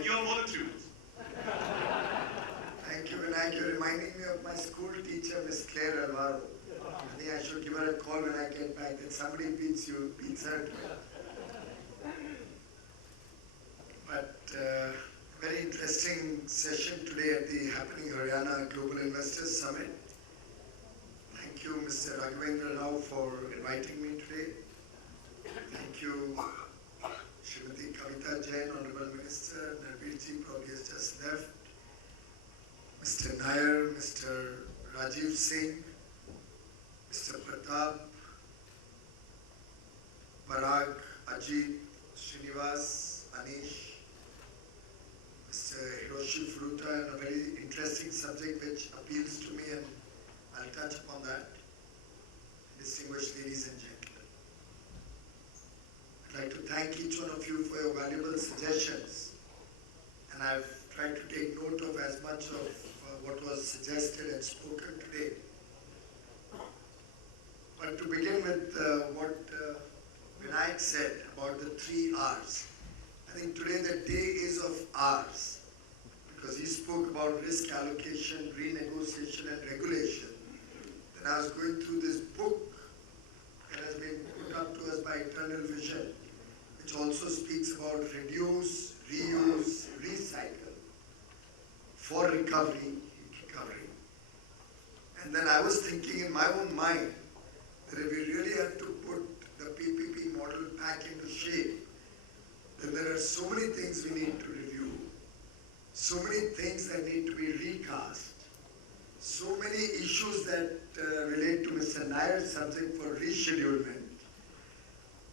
Like you're more than 3 months. Thank you, Vinayak. You're reminding me of my school teacher, Miss Claire Alvaro. I think I should give her a call when I get back that somebody beats her. But very interesting session today at the happening Haryana Global Investors Summit. Thank you, Mr. Raghavendra Rao, for inviting me today. Thank you, Srimati Kavita Jain, Honorable Minister. Narveer probably has just left. Mr. Nair, Mr. Rajiv Singh, Mr. Pratap, Parag, Ajit, Srinivas, Anish, Mr. Hiroshi Furuta, and a very interesting subject which appeals to me, and I'll touch upon that. Distinguished ladies and gentlemen, I'd like to thank each one of you for your valuable suggestions, and I've tried to take note of as much of what was suggested and spoken today. But to begin with what Vinayak said about the 3 R's, I think today the day is of R's, because he spoke about risk allocation, renegotiation and regulation. Then I was going through this book that has been put up to us by Eternal Vision, which also speaks about reduce, reuse, recycle for recovery. And then I was thinking in my own mind that if we really have to put the PPP model back into shape, then there are so many things we need to review, so many things that need to be recast, so many issues that relate to Mr. Nair's subject for reschedulement.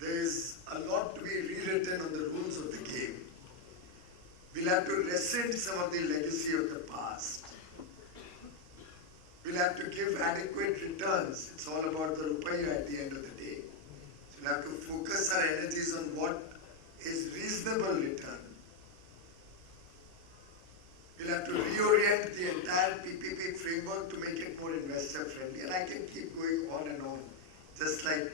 There is a lot to be rewritten on the rules of the game. We'll have to rescind some of the legacy of the past. We'll have to give adequate returns. It's all about the rupaya at the end of the day. So we'll have to focus our energies on what is reasonable return. We'll have to reorient the entire PPP framework to make it more investor friendly. And I can keep going on and on, just like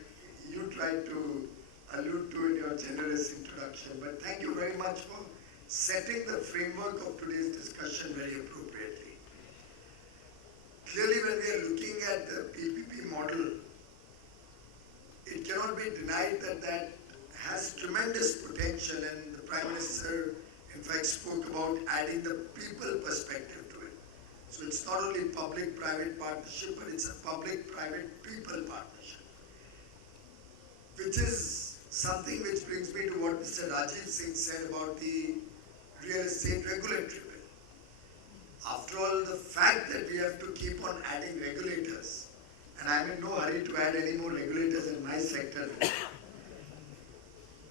you tried to allude to in your generous introduction. But thank you very much for setting the framework of today's discussion very appropriately. Clearly, when we are looking at the PPP model, it cannot be denied that that has tremendous potential, and the Prime Minister, in fact, spoke about adding the people perspective to it. So it's not only public-private partnership, but it's a public-private-people partnership, which is something which brings me to what Mr. Rajiv Singh said about the real estate regulatory bill. After all, the fact that we have to keep on adding regulators, and I'm in no hurry to add any more regulators in my sector,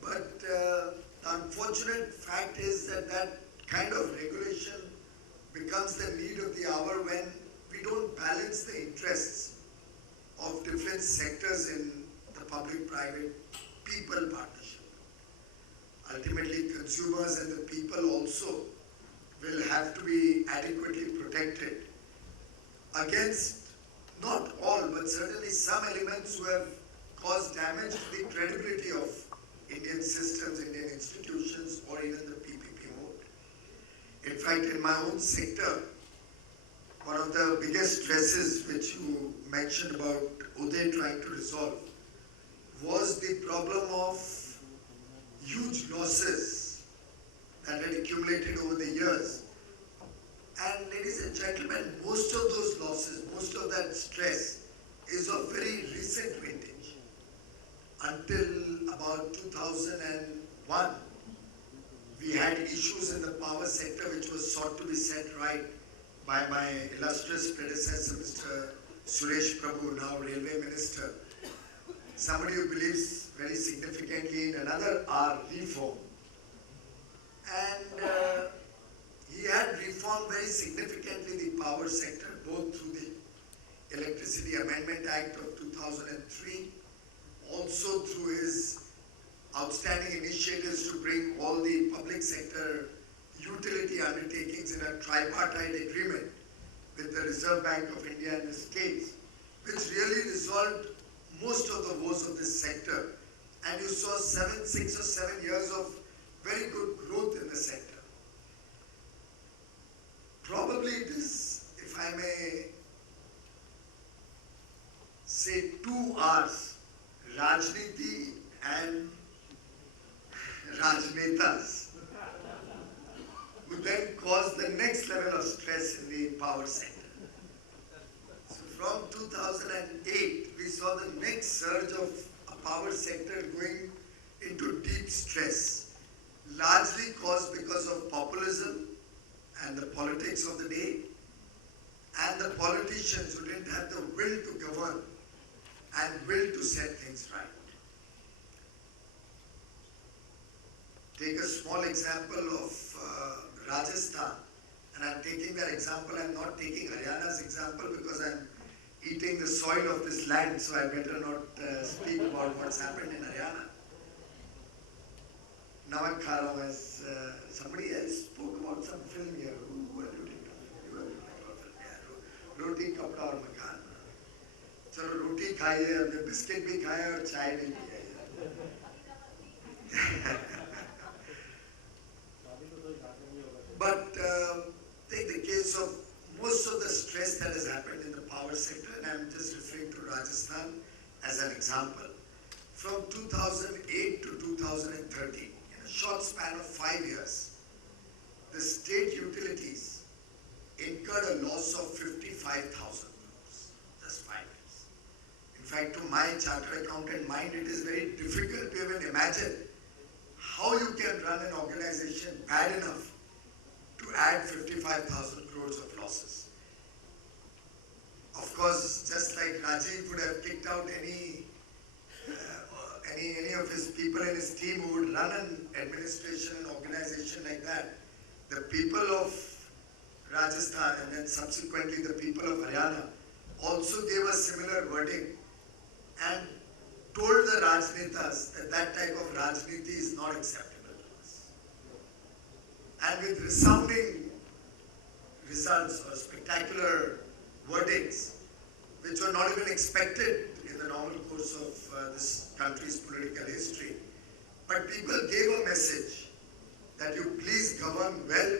but the unfortunate fact is that that kind of regulation becomes the need of the hour when we don't balance the interests of different sectors in the public-private people partnership. Ultimately, consumers and the people also will have to be adequately protected against not all, but certainly some elements who have caused damage to the credibility of Indian systems, Indian institutions, or even the PPP mode. In fact, in my own sector, one of the biggest stresses which you mentioned about Uday trying to resolve was the problem of huge losses that had accumulated over the years. And ladies and gentlemen, most of those losses, most of that stress is of very recent vintage. Until about 2001, we had issues in the power sector which was sought to be set right by my illustrious predecessor, Mr. Suresh Prabhu, now Railway Minister, somebody who believes very significantly in another R, reform. And he had reformed very significantly the power sector, both through the Electricity Amendment Act of 2003, also through his outstanding initiatives to bring all the public sector utility undertakings in a tripartite agreement with the Reserve Bank of India and the states, which really resolved most of the woes of this sector. And you saw 6 or 7 years of very good growth in the sector. Rajnetas, who then caused the next level of stress in the power sector. So from 2008, we saw the next surge of a power sector going into deep stress, largely caused because of populism and the politics of the day, and the politicians who didn't have the will to govern and will to set things right. Take a small example of Rajasthan, and I'm taking that example, I'm not taking Haryana's example because I'm eating the soil of this land, so I better not speak about what's happened in Haryana. Namak kha raha hu, as somebody else spoke about some film here. Who are you taking? Roti, kapda aur makan. चलो रोटी खाई है, हमने biscuit भी खाया और चाय भी P है. But take the case of most of the stress that has happened in the power sector, and I'm just referring to Rajasthan as an example. From 2008 to 2013, in a short span of 5 years, the state utilities incurred a loss of 55,000 crores, just 5 years. In fact, to my chartered accountant mind, it is very difficult to even imagine how you can run an organization bad enough to add 55,000 crores of losses. Of course, just like Rajiv would have kicked out any of his people in his team who would run an administration, an organization like that, the people of Rajasthan and then subsequently the people of Haryana also gave a similar wording and told the Rajnetas that that type of Rajniti is not acceptable to us. And with resounding results or spectacular wordings, which were not even expected in the normal course of this country's political history. But people gave a message that you please govern well,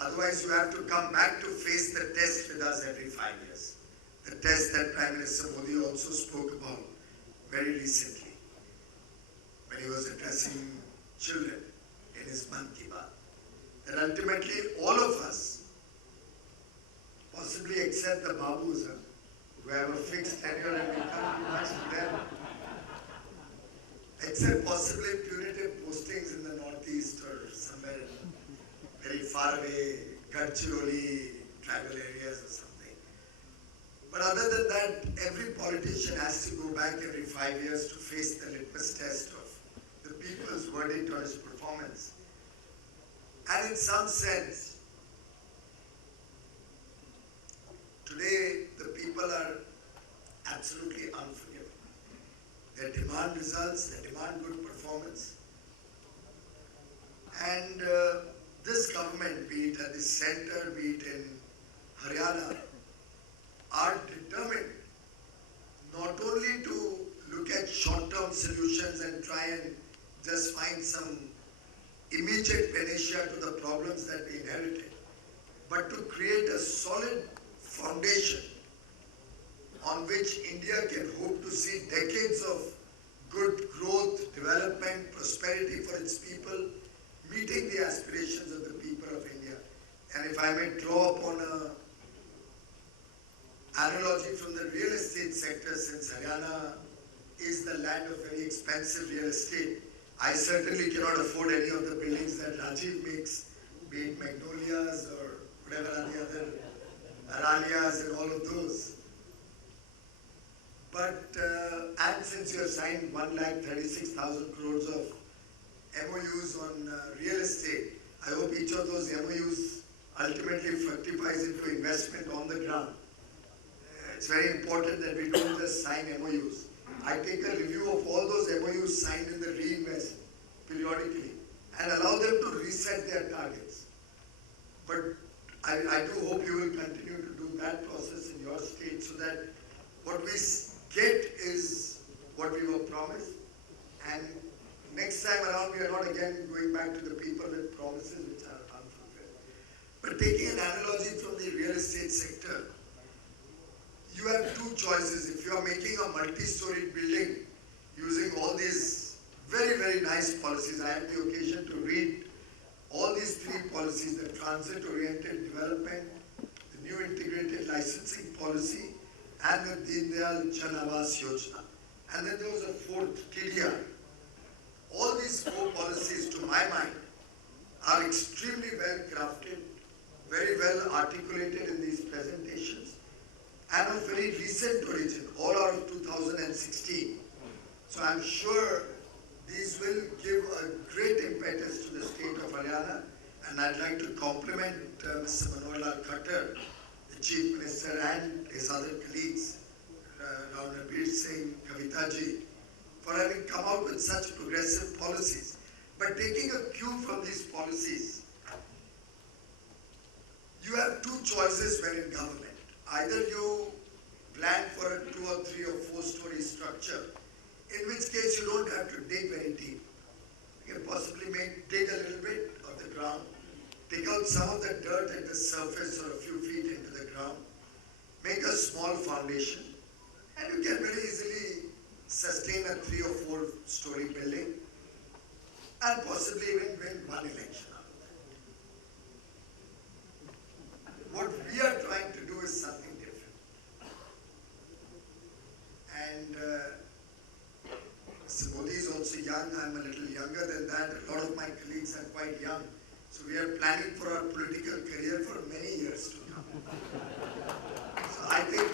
otherwise you have to come back to face the test with us every 5 years. The test that Prime Minister Modi also spoke about very recently when he was addressing children in his Mann Ki Baat. That ultimately all of us, possibly except the Babus, who have a fixed tenure and we can't do much to them, except possibly punitive postings in the northeast or somewhere very far away, Gadchiroli, tribal areas or something. But other than that, every politician has to go back every 5 years to face the litmus test of the people's verdict on his performance. And in some sense, today the people are absolutely unforgiving. They demand results, they demand good performance. And this government, be it at the center, be it in Haryana, are determined not only to look at short-term solutions and try and just find some immediate panacea to the problems that we inherited, but to create a solid foundation on which India can hope to see decades of good growth, development, prosperity for its people, meeting the aspirations of the people of India. And if I may draw upon an analogy from the real estate sector, since Haryana is the land of very expensive real estate, I certainly cannot afford any of the buildings that Rajiv makes, be it Magnolias or whatever are the other Aralias and all of those. But, and since you have signed 1,36,000 crores of MOUs on real estate, I hope each of those MOUs ultimately fructifies into investment on the ground. It's very important that we don't just sign MOUs. I take a review of all those MOUs signed in the reinvest periodically and allow them to reset their targets. But I do hope you will continue to do that process in your state so that what we get is what we were promised, and next time around we are not again going back to the people with promises which are unfulfilled. But taking an analogy from the real estate sector, you have two choices. If you are making a multi-storied building using all these Very, very nice policies. I had the occasion to read all these three policies: the transit-oriented development, the new integrated licensing policy, and the Deen Dayal Jan Awas Yojana. And then there was a fourth, TDR. All these four policies, to my mind, are extremely well crafted, very well articulated in these presentations, and of very recent origin, all out of 2016. So I'm sure these will give a great impetus to the state of Haryana, and I'd like to compliment Mr. Manohar Lal Khattar, the Chief Minister, and his other colleagues, Dr. Nabir Singh, Kavita ji, for having come out with such progressive policies. But taking a cue from these policies, you have two choices when in government. Either you plan for a 2 or 3 or 4 story structure, in which case you don't have to dig very deep. You can possibly dig a little bit of the ground, take out some of the dirt at the surface or a few feet into the ground, make a small foundation, and you can very easily sustain a 3 or 4 story building and possibly even win one election out of that. What we are trying to do is something different. And Mr. Modi is also young. I'm a little younger than that. A lot of my colleagues are quite young. So we are planning for our political career for many years to come. So I think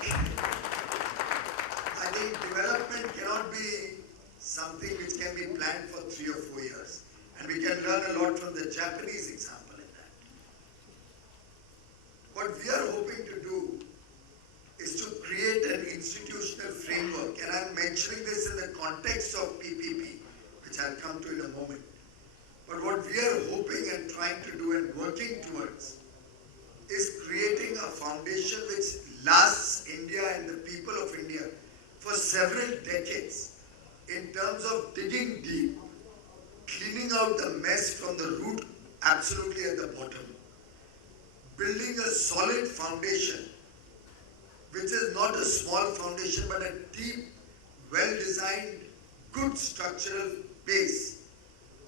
development cannot be something which can be planned for 3 or 4 years. And we can learn a lot from the Japanese example in that. What we are hoping to do is to create an institutional framework, and I'm mentioning this in the context of PPP, which I'll come to in a moment. But what we are hoping and trying to do and working towards is creating a foundation which lasts India and the people of India for several decades in terms of digging deep, cleaning out the mess from the root absolutely at the bottom, building a solid foundation, which is not a small foundation but a deep, well-designed, good structural base,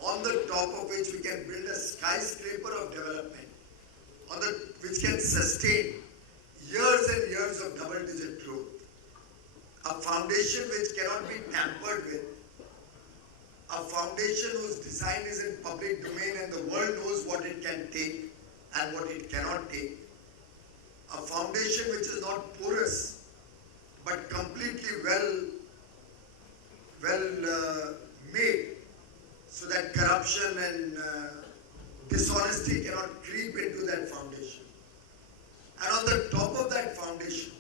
on the top of which we can build a skyscraper of development, which can sustain years and years of double-digit growth. A foundation which cannot be tampered with, a foundation whose design is in public domain and the world knows what it can take and what it cannot take. A foundation which is not porous but completely well made, so that corruption and dishonesty cannot creep into that foundation. And on the top of that foundation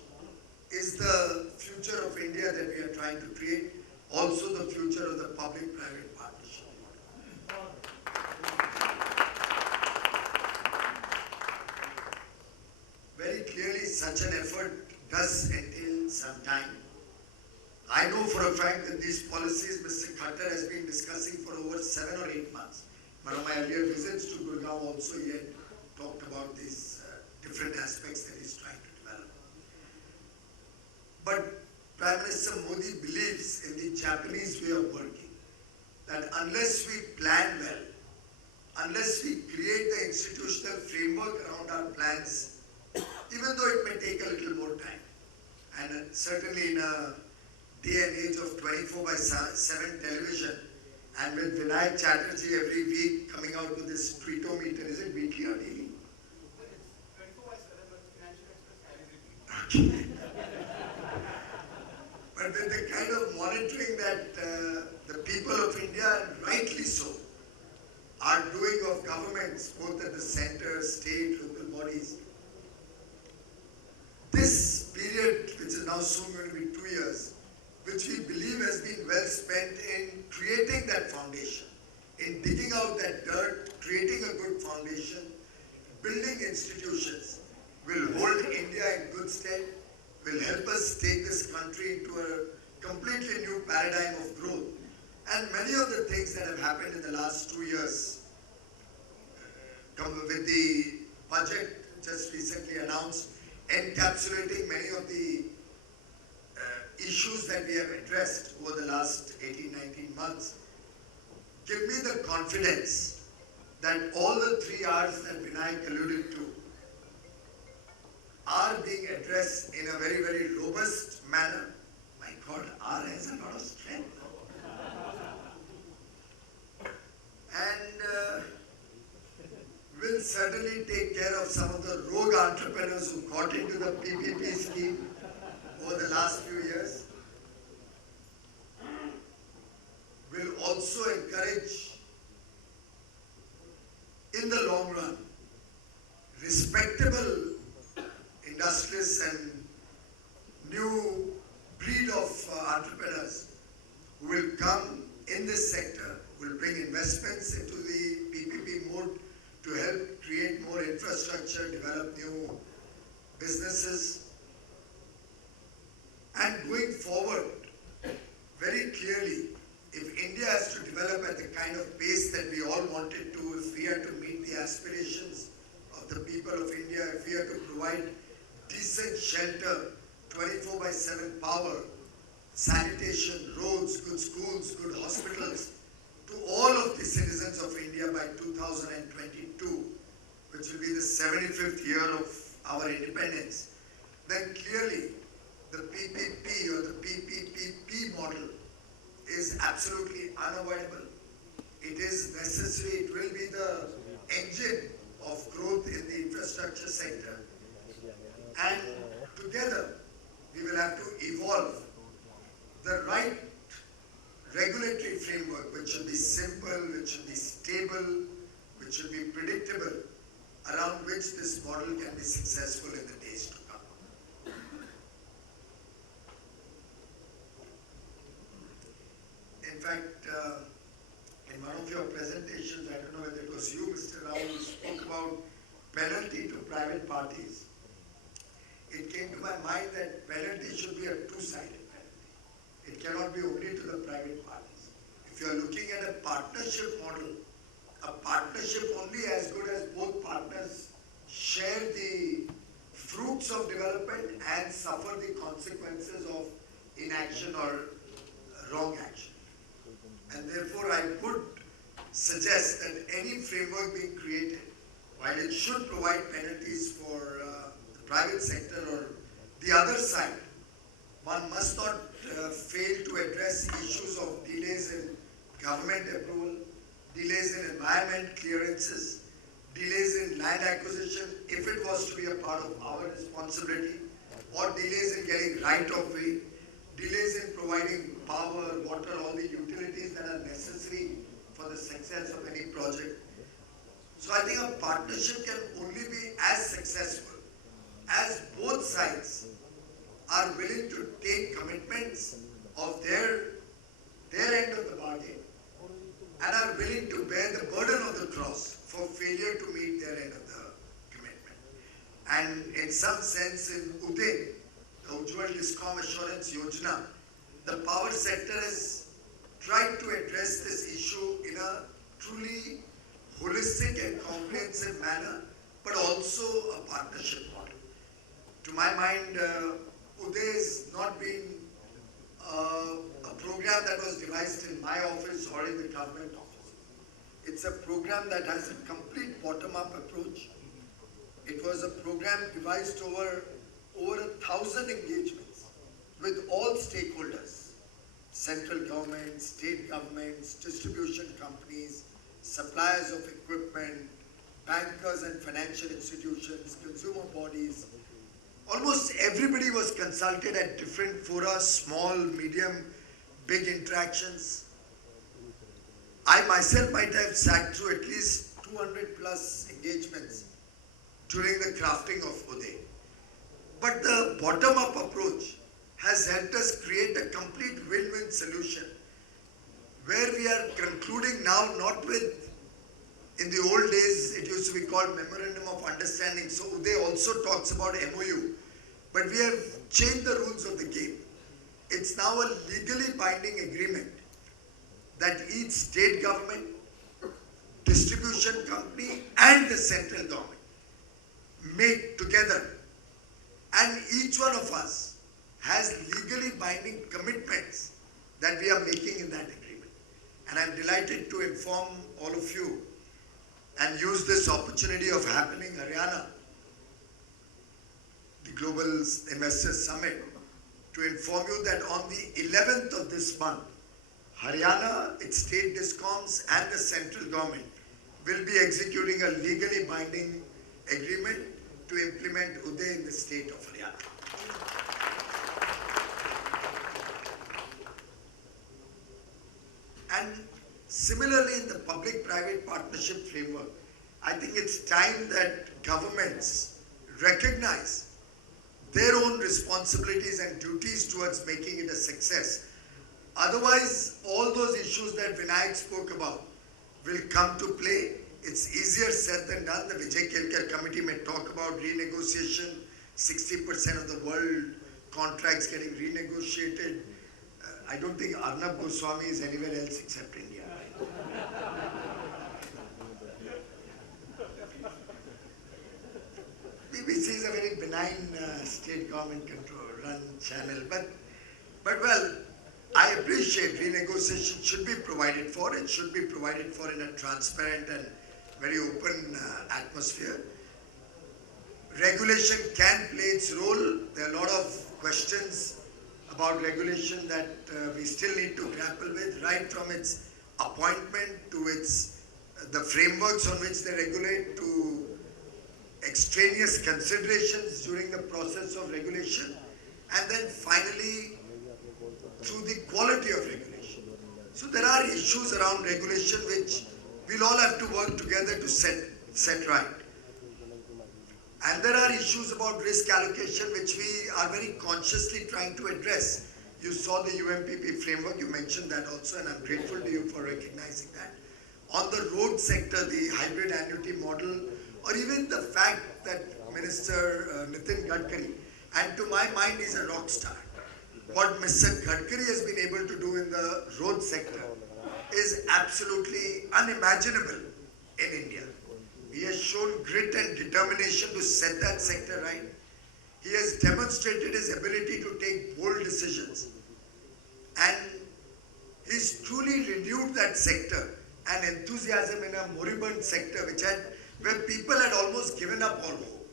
is the future of India that we are trying to create, also the future of the public-private partnership. Very clearly, such an effort does entail some time. I know for a fact that these policies Mr. Khattar has been discussing for over 7 or 8 months. One of my earlier visits to Gurgaon also, he had talked about these different aspects that he's trying to develop. But Prime Minister Modi believes in the Japanese way of working, that unless we plan well, unless we create the institutional framework around our plans, even though it may take a little more time, and certainly in a day and age of 24/7 television, and with Vinayak Chatterjee every week coming out with this tweetometer, is it weekly or daily? It's 24/7, but Financial Express carries it. Okay. But with the kind of monitoring that the people of India, and rightly so, are doing of governments, both at the center, state, local bodies, this period, which is now soon going to be 2 years, which we believe has been well spent in creating that foundation, in digging out that dirt, creating a good foundation, building institutions, will hold India in good stead, will help us take this country into a completely new paradigm of growth. And many of the things that have happened in the last 2 years, with the budget just recently announced, encapsulating many of the issues that we have addressed over the last 18, 19 months, give me the confidence that all the 3 R's that Vinayak alluded to are being addressed in a very, very robust manner. My God, R has a lot of strength. And will certainly take care of some of the rogue entrepreneurs who got into the PPP scheme over the last few years. Will also encourage, in the long run, respectable industrialists and new breed of entrepreneurs who will come in this sector, will bring investments into the PPP mode to help create more infrastructure, develop new businesses. And going forward, very clearly, if India has to develop at the kind of pace that we all want it to, if we are to meet the aspirations of the people of India, if we are to provide decent shelter, 24/7 power, sanitation, roads, good schools, good hospitals, to all of the citizens of India by 2022, which will be the 75th year of our independence, then clearly the PPP or the PPPP model is absolutely unavoidable. It is necessary. It will be the engine of growth in the infrastructure sector. And together, we will have to evolve the right regulatory framework, which should be simple, which should be stable, which should be predictable, around which this model can be successful in the days to come. In fact, in one of your presentations, I don't know whether it was you, Mr. Rao, who spoke about penalty to private parties. It came to my mind that penalty should be a two-sided penalty. It cannot be only to the private parties. If you are looking at a partnership model, a partnership only as good as both partners share the fruits of development and suffer the consequences of inaction or wrong action. And therefore, I would suggest that any framework being created, while it should provide penalties for the private sector or the other side, one must not fail to address issues of delays in government approval, delays in environment clearances, delays in land acquisition, if it was to be a part of our responsibility, or delays in getting right of way, delays in providing power, water, all the utilities that are necessary for the success of any project. So I think a partnership can only be as successful as both sides are willing to take commitments of their end of the bargain and are willing to bear the burden of the cross for failure to meet their end of the commitment. And in some sense, in UDE, the Ujjwal Discom Assurance Yojana, the power sector has tried to address this issue in a truly holistic and comprehensive manner, but also a partnership model. To my mind, UDE has not been a program that was devised in my office or in the government office. It's a program that has a complete bottom-up approach. It was a program devised over 1,000 engagements with all stakeholders, central government, state governments, distribution companies, suppliers of equipment, bankers and financial institutions, consumer bodies. Almost everybody was consulted at different fora, small, medium, big interactions. I myself might have sat through at least 200 plus engagements during the crafting of UDE. But the bottom-up approach has helped us create a complete win-win solution where we are concluding now not with, in the old days it used to be called Memorandum of Understanding, so UDE also talks about MOU, but we have changed the rules of the game. It's now a legally binding agreement that each state government, distribution company and the central government make together, and each one of us has legally binding commitments that we are making in that agreement. And I'm delighted to inform all of you and use this opportunity of happening Haryana, the Global Investors Summit, to inform you that on the 11th of this month, Haryana, its state discoms and the central government will be executing a legally binding agreement to implement Uday in the state of Haryana. And similarly, in the public-private partnership framework, I think it's time that governments recognize their own responsibilities and duties towards making it a success. Otherwise, all those issues that Vinayak spoke about will come to play. It's easier said than done. The Vijay Kelkar committee may talk about renegotiation, 60% of the world contracts getting renegotiated. I don't think Arnab Goswami is anywhere else except India. BBC is a very benign state government control run channel, but well, I appreciate renegotiation should be provided for. It should be provided for in a transparent and very open atmosphere. Regulation can play its role. There are a lot of questions about regulation that we still need to grapple with, right from its appointment to the frameworks on which they regulate, to extraneous considerations during the process of regulation, and then finally through the quality of regulation. So there are issues around regulation which we'll all have to work together to set right. And there are issues about risk allocation which we are very consciously trying to address. You saw the UMPP framework, you mentioned that also, and I'm grateful to you for recognizing that. On the road sector, the hybrid annuity model, or even the fact that Minister Nitin Gadkari, and to my mind he's a rock star. What Mr. Gadkari has been able to do in the road sector is absolutely unimaginable in India. He has shown grit and determination to set that sector right. He has demonstrated his ability to take bold decisions. And he's truly renewed that sector, an enthusiasm in a moribund sector where people had almost given up all hope.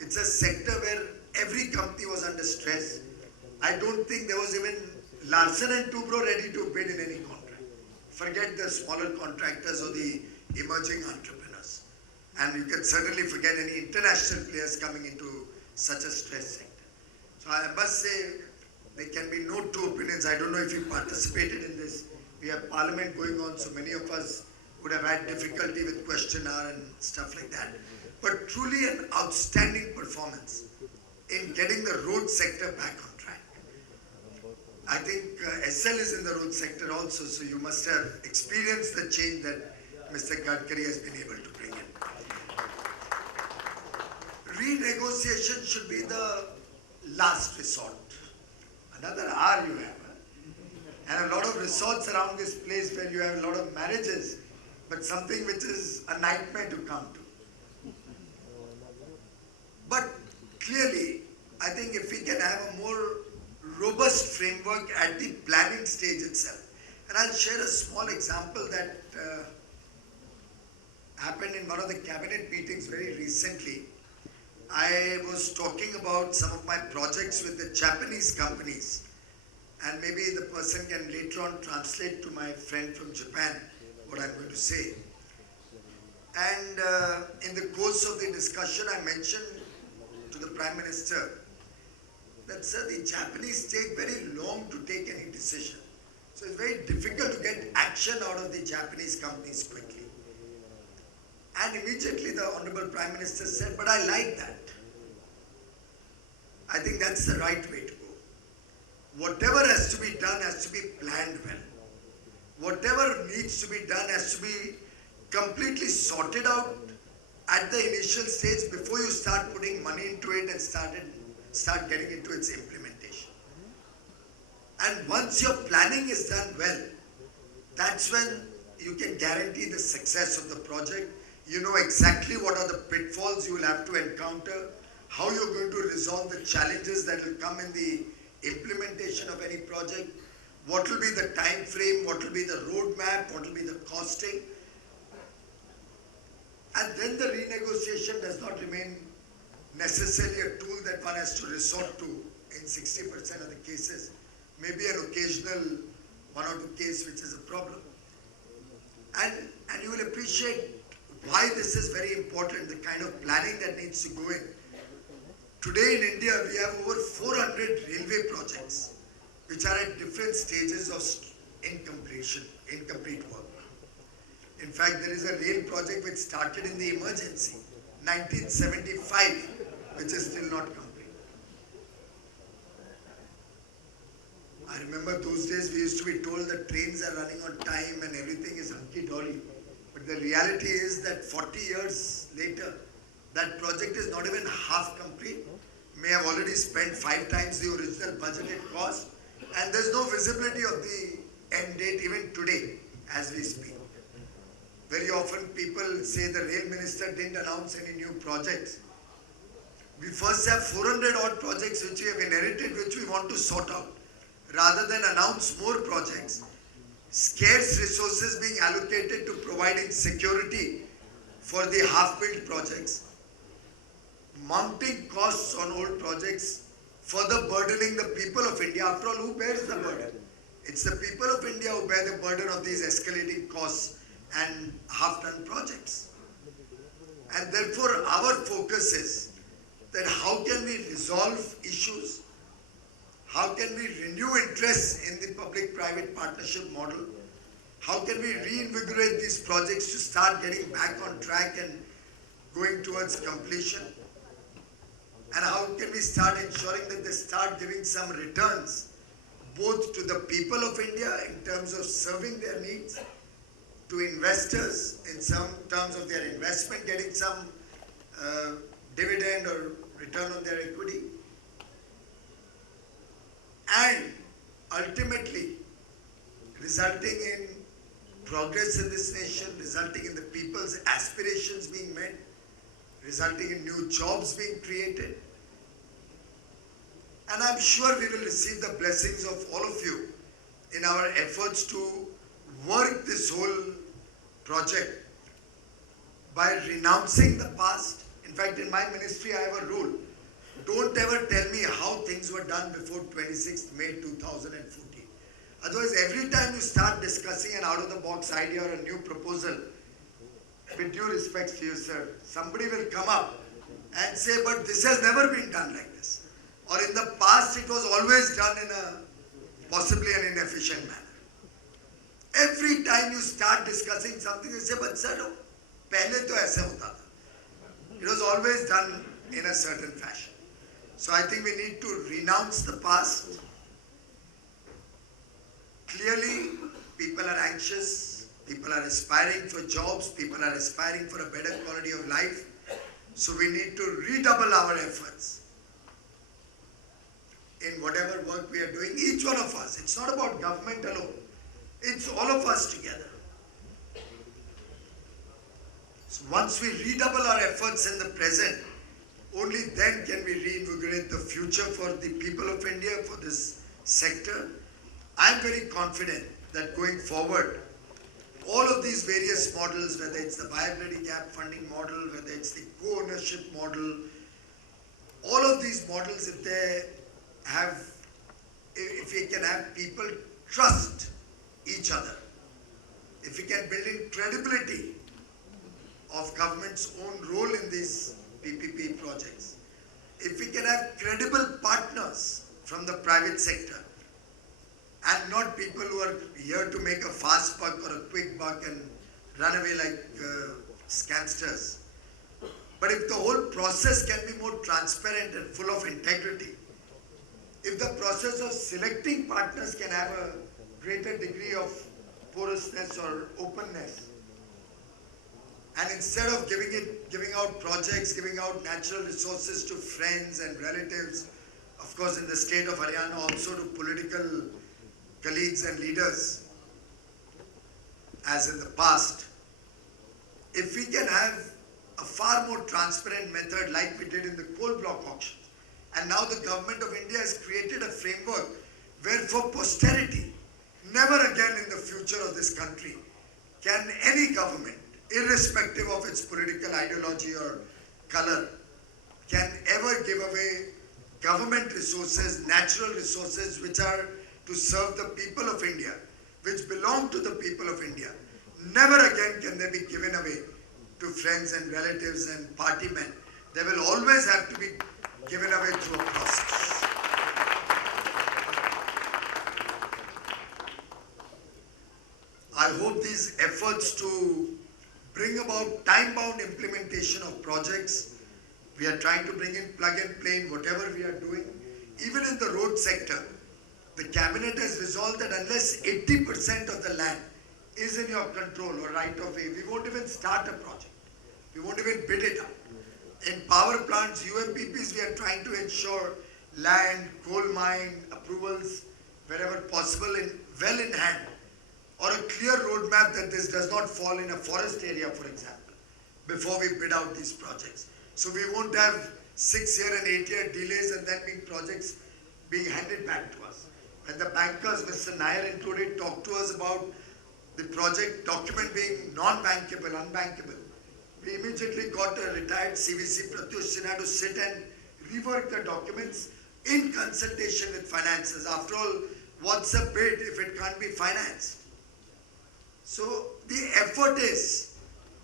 It's a sector where every company was under stress. I don't think there was even Larsen and Toubro ready to bid in any contract. Forget the smaller contractors or the emerging entrepreneurs. And you can certainly forget any international players coming into such a stressed sector. So I must say, there can be no two opinions. I don't know if you participated in this. We have parliament going on, so many of us would have had difficulty with question hour and stuff like that. But truly an outstanding performance in getting the road sector back on track. I think SL is in the road sector also, so you must have experienced the change that Mr. Gadkari has been able to bring in. Renegotiation should be the last resort. Another hour you have. And a lot of resorts around this place where you have a lot of marriages, but something which is a nightmare to come to. But clearly, I think if we can have a more robust framework at the planning stage itself. And I'll share a small example that happened in one of the cabinet meetings very recently. I was talking about some of my projects with the Japanese companies, and maybe the person can later on translate to my friend from Japan what I'm going to say. And in the course of the discussion, I mentioned to the Prime Minister that, sir, the Japanese take very long to take any decision. So it's very difficult to get action out of the Japanese companies quickly. And immediately the Honorable Prime Minister said, but I like that. I think that's the right way to go. Whatever has to be done has to be planned well. Whatever needs to be done has to be completely sorted out at the initial stage before you start putting money into it and start getting into its implementation. And once your planning is done well, that's when you can guarantee the success of the project. You know exactly what are the pitfalls you will have to encounter, how you're going to resolve the challenges that will come in the implementation of any project, what will be the time frame, what will be the roadmap, what will be the costing. And then the renegotiation does not remain necessarily a tool that one has to resort to in 60% of the cases. Maybe an occasional one or two case which is a problem. And you will appreciate why this is very important, the kind of planning that needs to go in. Today in India, we have over 400 railway projects which are at different stages of incomplete work. In fact, there is a rail project which started in the emergency, 1975, which is still not complete. I remember those days we used to be told that trains are running on time and everything is hunky-dory. But the reality is that 40 years later, that project is not even half complete. May have already spent 5 times the original budgeted cost, and there's no visibility of the end date even today as we speak. Very often people say the rail minister didn't announce any new projects. We first have 400 odd projects which we have inherited, which we want to sort out. Rather than announce more projects, scarce resources being allocated to providing security for the half-built projects, mounting costs on old projects, further burdening the people of India. After all, who bears the burden? It's the people of India who bear the burden of these escalating costs and half-done projects. And therefore, our focus is that how can we resolve issues? How can we renew interest in the public-private partnership model? How can we reinvigorate these projects to start getting back on track and going towards completion? And how can we start ensuring that they start giving some returns both to the people of India in terms of serving their needs, to investors in some terms of their investment getting some dividend or return on their equity, and ultimately resulting in progress in this nation, resulting in the people's aspirations being met, resulting in new jobs being created. And I'm sure we will receive the blessings of all of you in our efforts to work this whole project by renouncing the past. In fact, in my ministry, I have a rule. Don't ever tell me how things were done before 26th May 2014. Otherwise, every time you start discussing an out-of-the-box idea or a new proposal, with due respect to you, sir, somebody will come up and say, but this has never been done like this. Or in the past, it was always done in a possibly an inefficient manner. Every time you start discussing something, you say, but sir, pehle to aise hota tha. It was always done in a certain fashion. So I think we need to renounce the past. Clearly, people are anxious, people are aspiring for jobs, people are aspiring for a better quality of life. So we need to redouble our efforts in whatever work we are doing, each one of us. It's not about government alone. It's all of us together. So once we redouble our efforts in the present, only then can we reinvigorate the future for the people of India, for this sector. I am very confident that going forward, all of these various models, whether it's the viability gap funding model, whether it's the co-ownership model, all of these models, if we can have people trust each other, if we can build in credibility of government's own role in these PPP projects, if we can have credible partners from the private sector and not people who are here to make a fast buck or a quick buck and run away like scamsters. But if the whole process can be more transparent and full of integrity, if the process of selecting partners can have a greater degree of porousness or openness, and instead of giving out projects, giving out natural resources to friends and relatives, of course in the state of Haryana also to political colleagues and leaders, as in the past, if we can have a far more transparent method like we did in the coal block auctions, and now the government of India has created a framework where for posterity, Never again in the future of this country can any government, irrespective of its political ideology or color, can ever give away government resources, natural resources which are to serve the people of India, which belong to the people of India. Never again can they be given away to friends and relatives and party men. They will always have to be given away through a process. I hope these efforts to bring about time-bound implementation of projects, we are trying to bring in plug and play in whatever we are doing. Even in the road sector, the cabinet has resolved that unless 80% of the land is in your control or right of way, we won't even start a project. We won't even bid it out. In power plants, UMPPs, we are trying to ensure land, coal mine approvals, wherever possible, well in hand, or a clear roadmap that this does not fall in a forest area, for example, before we bid out these projects. So we won't have 6-year and 8-year delays and then projects being handed back to us. When the bankers, Mr. Nair included, talked to us about the project document being non-bankable, unbankable, we immediately got a retired CVC Pratyush Sinha to sit and rework the documents in consultation with finances. After all, what's a bid if it can't be financed? So the effort is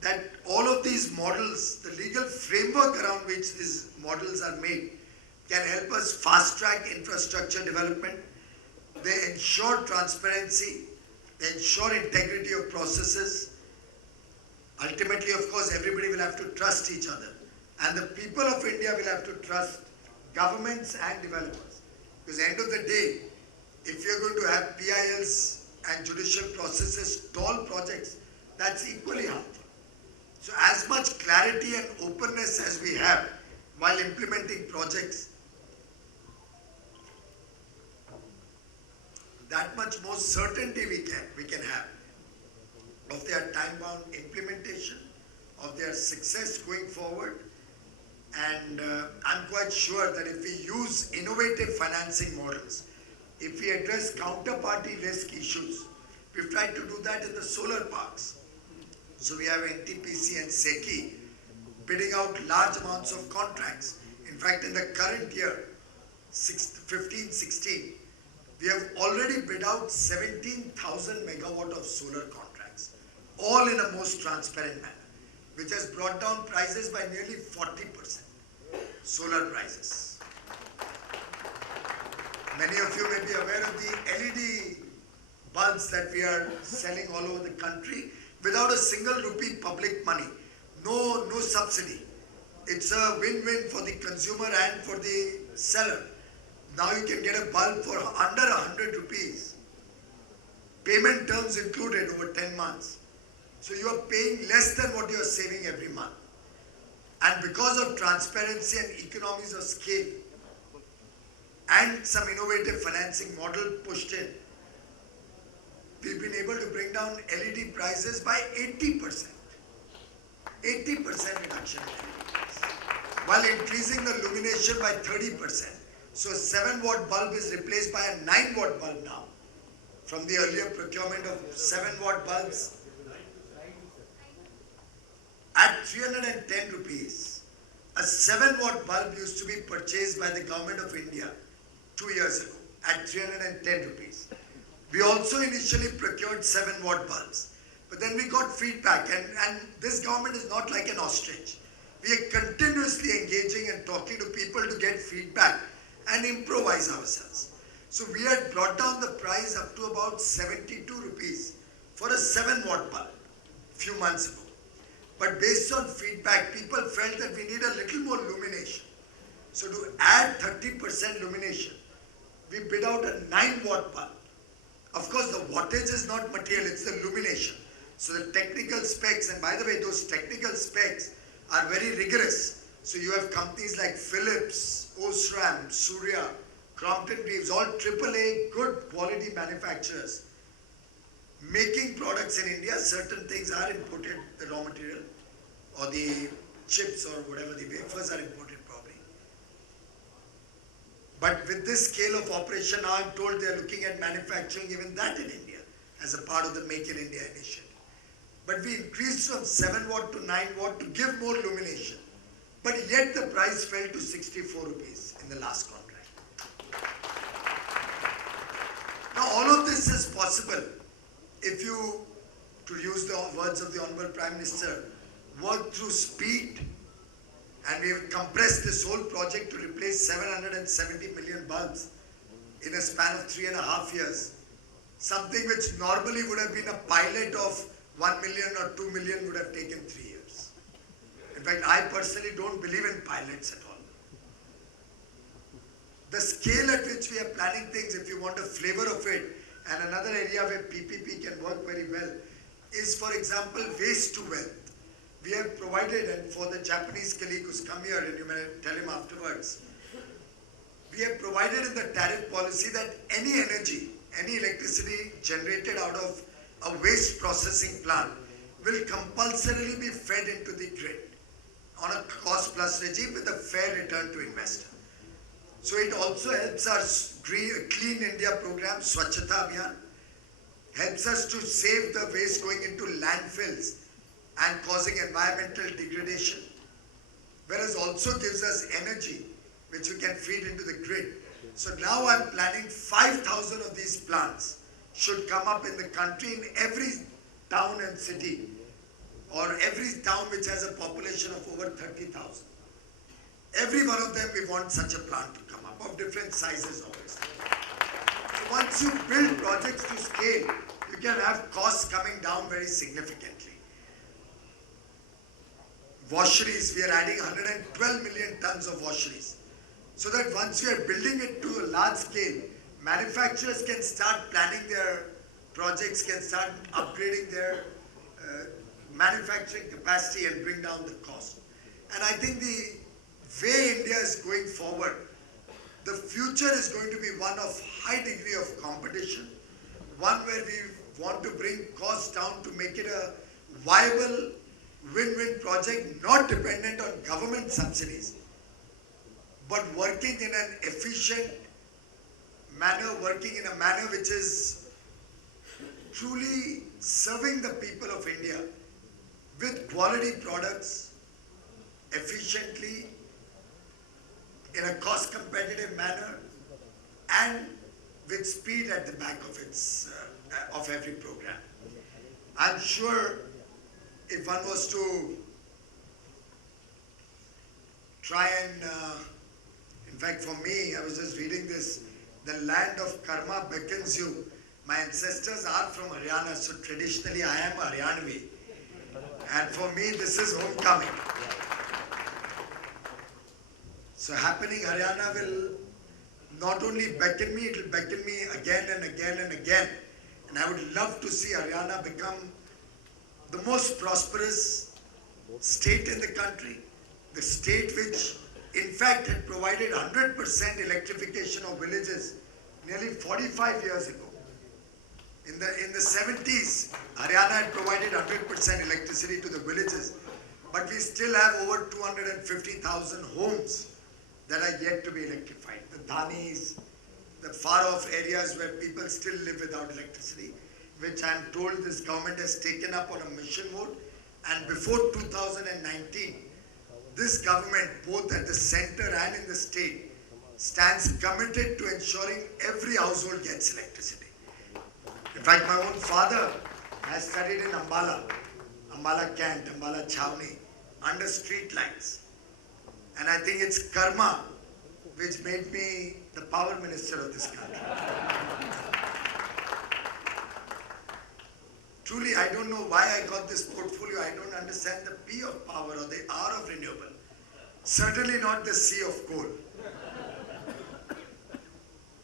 that all of these models, the legal framework around which these models are made, can help us fast-track infrastructure development. They ensure transparency, they ensure integrity of processes. Ultimately, of course, everybody will have to trust each other. And the people of India will have to trust governments and developers. Because at the end of the day, if you're going to have PILs and judicial processes, stall projects, that's equally harmful. So as much clarity and openness as we have while implementing projects, that much more certainty we can have of their time-bound implementation, of their success going forward. And I'm quite sure that if we use innovative financing models, if we address counterparty risk issues, we've tried to do that in the solar parks. So we have NTPC and SECI bidding out large amounts of contracts. In fact, in the current year, 15-16, we have already bid out 17,000 megawatt of solar contracts, all in a most transparent manner, which has brought down prices by nearly 40%, solar prices. Many of you may be aware of the LED bulbs that we are selling all over the country without a single rupee public money, no subsidy. It's a win-win for the consumer and for the seller. Now you can get a bulb for under 100 rupees. Payment terms included over 10 months. So you are paying less than what you are saving every month. And because of transparency and economies of scale and some innovative financing model pushed in, we've been able to bring down LED prices by 80%. 80% reduction in LED prices, while increasing the illumination by 30%. So a 7-watt bulb is replaced by a 9-watt bulb now. From the earlier procurement of 7-watt bulbs at 310 rupees. A 7-watt bulb used to be purchased by the government of India 2 years ago at 310 rupees. We also initially procured 7-watt bulbs. But then we got feedback, and this government is not like an ostrich. We are continuously engaging and talking to people to get feedback and improvise ourselves. So we had brought down the price up to about 72 rupees for a 7-watt bulb a few months ago. But based on feedback, people felt that we need a little more illumination. So to add 30% illumination, we bid out a 9-watt bulb. Of course, the wattage is not material, it's the illumination. So the technical specs, and by the way, those technical specs are very rigorous. So you have companies like Philips, Osram, Surya, Crompton Greaves, all AAA good quality manufacturers making products in India. Certain things are imported, the raw material or the chips or whatever, the wafers are imported probably. But with this scale of operation, now I'm told they're looking at manufacturing even that in India. as a part of the Make in India initiative. But we increased from 7 watt to 9 watt to give more illumination. But yet the price fell to 64 rupees in the last contract. Now all of this is possible if you, to use the words of the Honorable Prime Minister, work through speed, and we have compressed this whole project to replace 770 million bulbs in a span of 3.5 years. Something which normally would have been a pilot of 1 million or 2 million would have taken 3 years. In fact, I personally don't believe in pilots at all. The scale at which we are planning things, if you want a flavor of it, and another area where PPP can work very well, is, for example, waste to wealth. We have provided, and for the Japanese colleague who's come here, and you may tell him afterwards, we have provided in the tariff policy that any energy, any electricity generated out of a waste processing plant will compulsorily be fed into the grid on a cost plus regime with a fair return to investor. So it also helps our Clean India program, Swachhata Abhiyan, helps us to save the waste going into landfills and causing environmental degradation, whereas also gives us energy which we can feed into the grid. So now I'm planning 5,000 of these plants should come up in the country, in every town and city, or every town which has a population of over 30,000. Every one of them we want such a plant to come up, of different sizes obviously. So once you build projects to scale, you can have costs coming down very significantly. Washeries, we are adding 112 million tons of washeries. So that once we are building it to a large scale, manufacturers can start planning their projects, can start upgrading their manufacturing capacity and bring down the cost. And I think the way India is going forward, the future is going to be one of high degree of competition, one where we want to bring costs down to make it a viable win-win project, not dependent on government subsidies, but working in an efficient manner, working in a manner which is truly serving the people of India with quality products, efficiently, in a cost competitive manner, and with speed at the back of of every program. I'm sure if one was to try and, in fact for me, I was just reading this, the land of karma beckons you. My ancestors are from Haryana, so traditionally I am a Haryanvi. And for me, this is homecoming. So happening Haryana will not only beckon me, it will beckon me again and again and again. And I would love to see Haryana become the most prosperous state in the country, the state which in fact had provided 100% electrification of villages nearly 45 years ago. In the 70s, Haryana had provided 100% electricity to the villages, but we still have over 250,000 homes that are yet to be electrified. The Dhanis, the far-off areas where people still live without electricity, which I am told this government has taken up on a mission mode. And before 2019, this government, both at the center and in the state, stands committed to ensuring every household gets electricity. In fact, my own father has studied in Ambala Kent, Ambala Chhavni, under street lights. And I think it's karma which made me the power minister of this country. Truly, I don't know why I got this portfolio. I don't understand the P of power or the R of renewable. Certainly not the C of coal.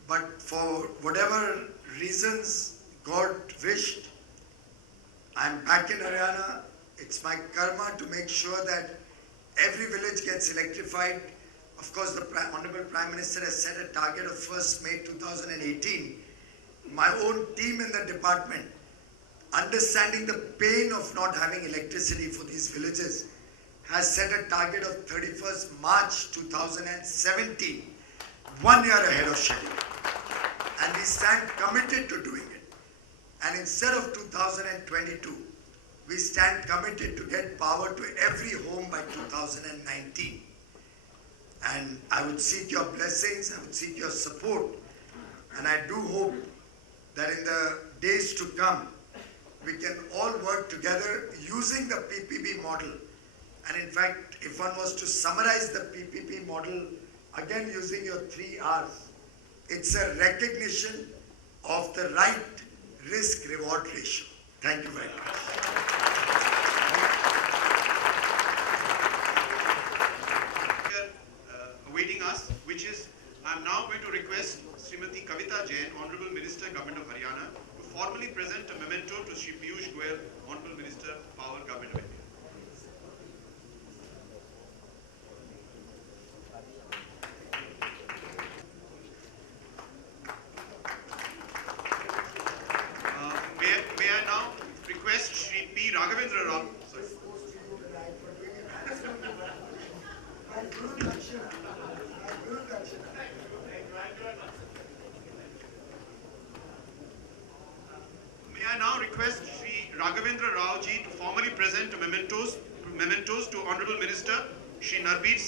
But for whatever reasons God wished, I'm back in Haryana. It's my karma to make sure that every village gets electrified. Of course, the Honorable Prime Minister has set a target of 1st May 2018. My own team in the department, understanding the pain of not having electricity for these villages, has set a target of 31st March 2017, 1 year ahead of schedule. And we stand committed to doing it. And instead of 2022, we stand committed to get power to every home by 2019. And I would seek your blessings, I would seek your support. And I do hope that in the days to come, we can all work together using the PPP model. And in fact, if one was to summarize the PPP model, again using your 3 R's, it's a recognition of the right risk-reward ratio. Thank you very much. Awaiting us, which is, I'm now going to request Srimati Kavita Jain, Honorable Minister, Government of Haryana, to formally present a memento to Shri Piyush Goyal, Honorable Minister, Power, Government of India. May I now request Shri P. Raghavendra Rao. Sorry. May I now request Shri Raghavendra Rao ji to formally present mementos to Honorable Minister Shri Narbir